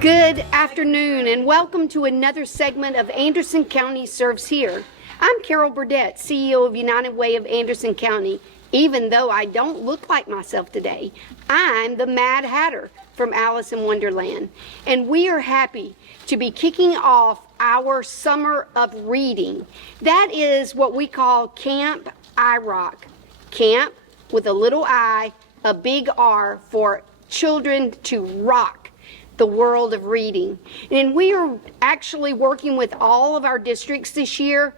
Good afternoon and welcome to another segment of Anderson County Serves Here. I'm Carol Burdette, CEO of United Way of Anderson County. Even though I don't look like myself today, I'm the Mad Hatter from Alice in Wonderland. And we are happy to be kicking off our summer of reading. That is what we call Camp iRock. Camp with a little I, a big R for children to rock the world of reading. And we are actually working with all of our districts this year.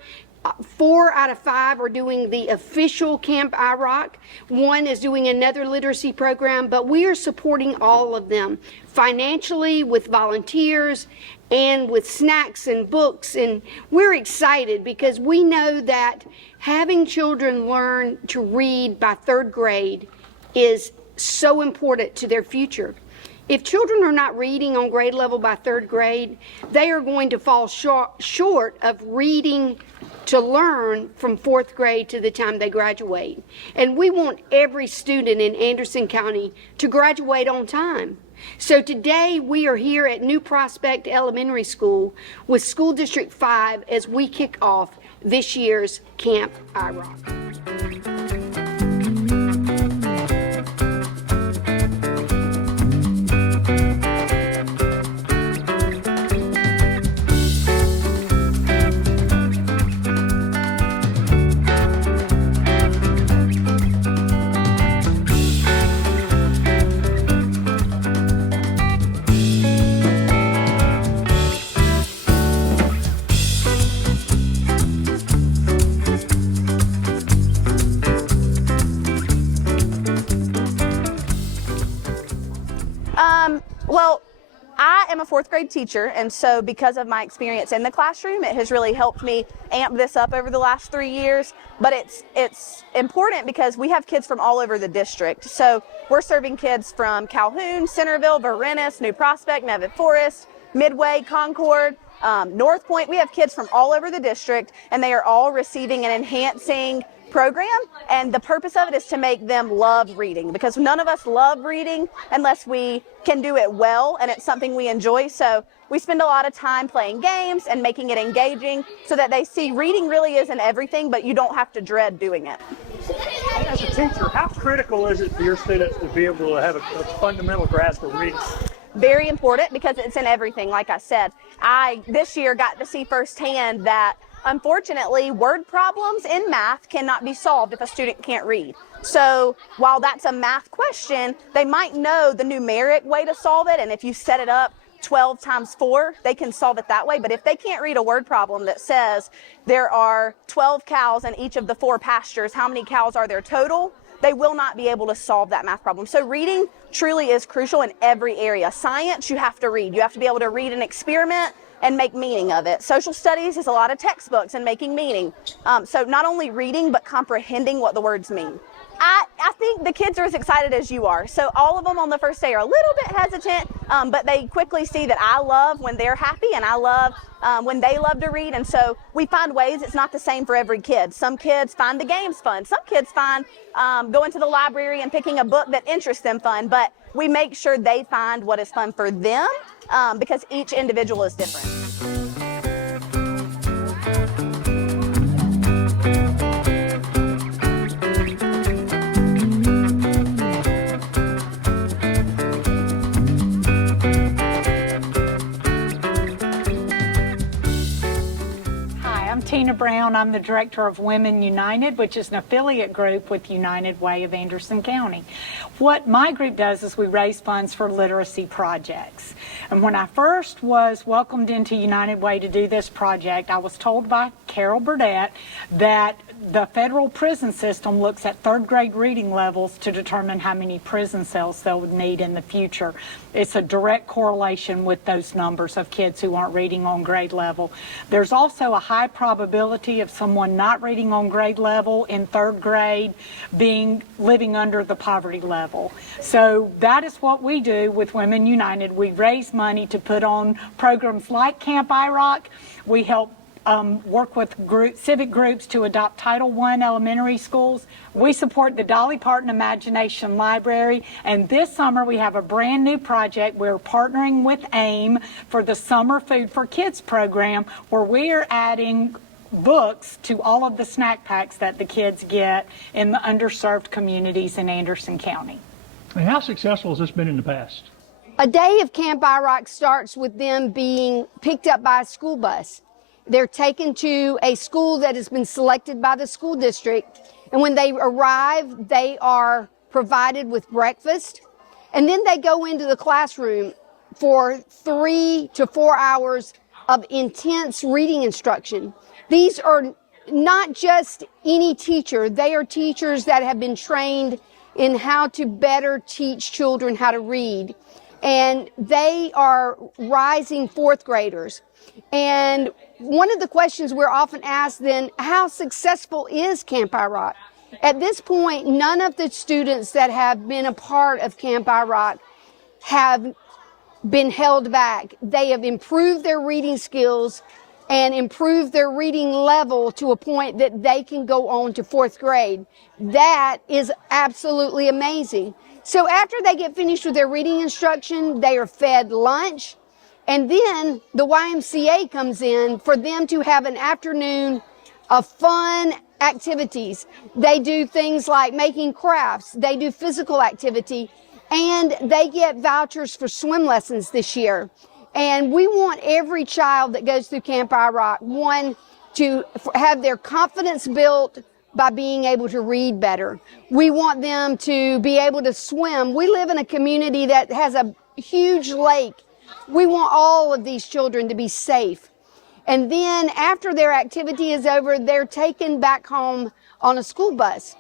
4 out of 5 are doing the official Camp iRock. 1 is doing another literacy program, but we are supporting all of them financially with volunteers and with snacks and books. And we're excited because we know that having children learn to read by 3rd grade is so important to their future. If children are not reading on grade level by 3rd grade, they are going to fall short of reading to learn from 4th grade to the time they graduate. And we want every student in Anderson County to graduate on time. So today we are here at New Prospect Elementary School with School District 5 as we kick off this year's Camp iRock. Well, I am a 4th grade teacher, and so because of my experience in the classroom, it has really helped me amp this up over the last 3 years. But it's important because we have kids from all over the district. So we're serving kids from Calhoun, Centerville, Varennes, New Prospect, Nevitt Forest, Midway, Concord, North Point. We have kids from all over the district, and they are all receiving an enhancing program, and the purpose of it is to make them love reading, because none of us love reading unless we can do it well and it's something we enjoy. So we spend a lot of time playing games and making it engaging so that they see reading really isn't everything, but you don't have to dread doing it. As a teacher, how critical is it for your students to be able to have a fundamental grasp of reading? Very important, because it's in everything. Like I said, I this year got to see firsthand that unfortunately, word problems in math cannot be solved if a student can't read. So while that's a math question, they might know the numeric way to solve it, and if you set it up 12 times 4, they can solve it that way. But if they can't read a word problem that says there are 12 cows in each of the 4 pastures, how many cows are there total? They will not be able to solve that math problem. So reading truly is crucial in every area. Science, you have to read. You have to be able to read an experiment and make meaning of it. Social studies is a lot of textbooks and making meaning. So not only reading, but comprehending what the words mean. I think the kids are as excited as you are. So all of them on the first day are a little bit hesitant, but they quickly see that I love when they're happy, and I love when they love to read. And so we find ways. It's not the same for every kid. Some kids find the games fun. Some kids find going to the library and picking a book that interests them fun. But we make sure they find what is fun for them, because each individual is different. Tina Brown. I'm the director of Women United, which is an affiliate group with United Way of Anderson County. What my group does is we raise funds for literacy projects. And when I first was welcomed into United Way to do this project, I was told by Carol Burdette that the federal prison system looks at 3rd grade reading levels to determine how many prison cells they'll need in the future. It's a direct correlation with those numbers of kids who aren't reading on grade level. There's also a high probability of someone not reading on grade level in 3rd grade living under the poverty level. So that is what we do with Women United. We raise money to put on programs like Camp iRock. We help work with civic groups to adopt Title I elementary schools. We support the Dolly Parton Imagination Library, and this summer we have a brand new project. We're partnering with AIM for the Summer Food for Kids program, where we are adding books to all of the snack packs that the kids get in the underserved communities in Anderson County. And how successful has this been in the past? A day of Camp iRock starts with them being picked up by a school bus. They're taken to a school that has been selected by the school district, and when they arrive, they are provided with breakfast, and then they go into the classroom for 3 to 4 hours of intense reading instruction. These are not just any teacher, they are teachers that have been trained in how to better teach children how to read. And they are rising fourth graders. And one of the questions we're often asked then, how successful is Camp iRock? At this point, none of the students that have been a part of Camp iRock have been held back. They have improved their reading skills and improve their reading level to a point that they can go on to fourth grade. That is absolutely amazing. So after they get finished with their reading instruction, they are fed lunch, and then the YMCA comes in for them to have an afternoon of fun activities. They do things like making crafts, they do physical activity, and they get vouchers for swim lessons this year. And we want every child that goes through Camp iRock, one, to have their confidence built by being able to read better. We want them to be able to swim. We live in a community that has a huge lake. We want all of these children to be safe. And then after their activity is over, they're taken back home on a school bus.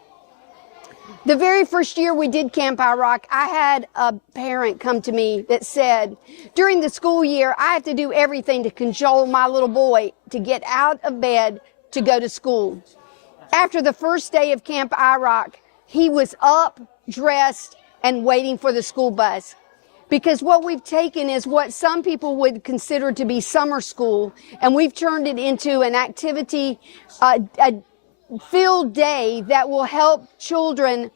The very first year we did Camp iRock, I had a parent come to me that said, during the school year, I have to do everything to cajole my little boy to get out of bed to go to school. After the first day of Camp iRock, he was up, dressed, and waiting for the school bus. Because what we've taken is what some people would consider to be summer school, and we've turned it into an activity, a field day that will help children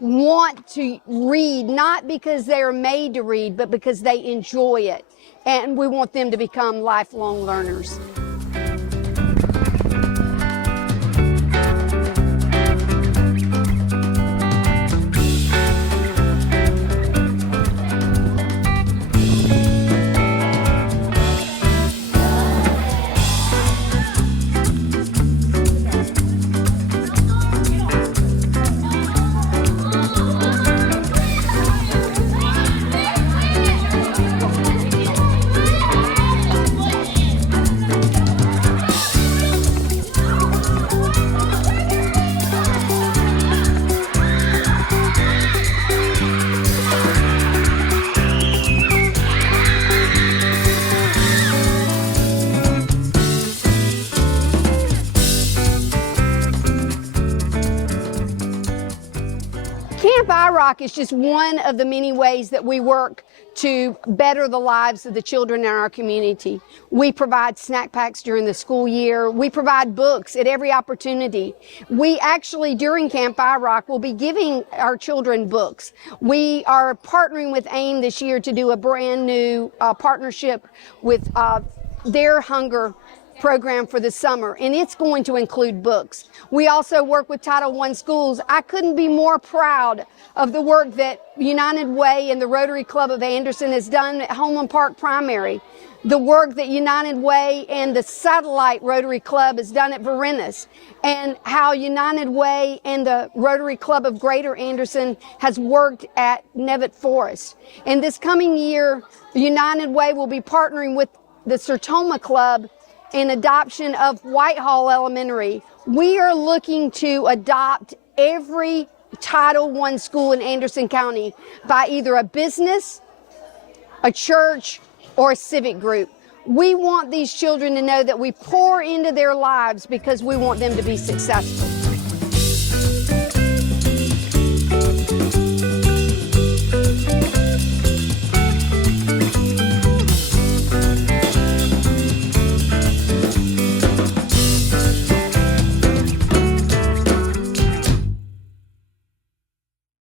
want to read, not because they are made to read, but because they enjoy it. And we want them to become lifelong learners. Camp iRock is just one of the many ways that we work to better the lives of the children in our community. We provide snack packs during the school year. We provide books at every opportunity. We actually, during Camp iRock, will be giving our children books. We are partnering with AIM this year to do a brand new partnership with their hunger program for the summer, and it's going to include books. We also work with Title I schools. I couldn't be more proud of the work that United Way and the Rotary Club of Anderson has done at Homeland Park Primary, the work that United Way and the Satellite Rotary Club has done at Verinis, and how United Way and the Rotary Club of Greater Anderson has worked at Nevitt Forest. And this coming year, United Way will be partnering with the Sertoma Club in adoption of Whitehall Elementary. We are looking to adopt every Title I school in Anderson County by either a business, a church, or a civic group. We want these children to know that we pour into their lives because we want them to be successful.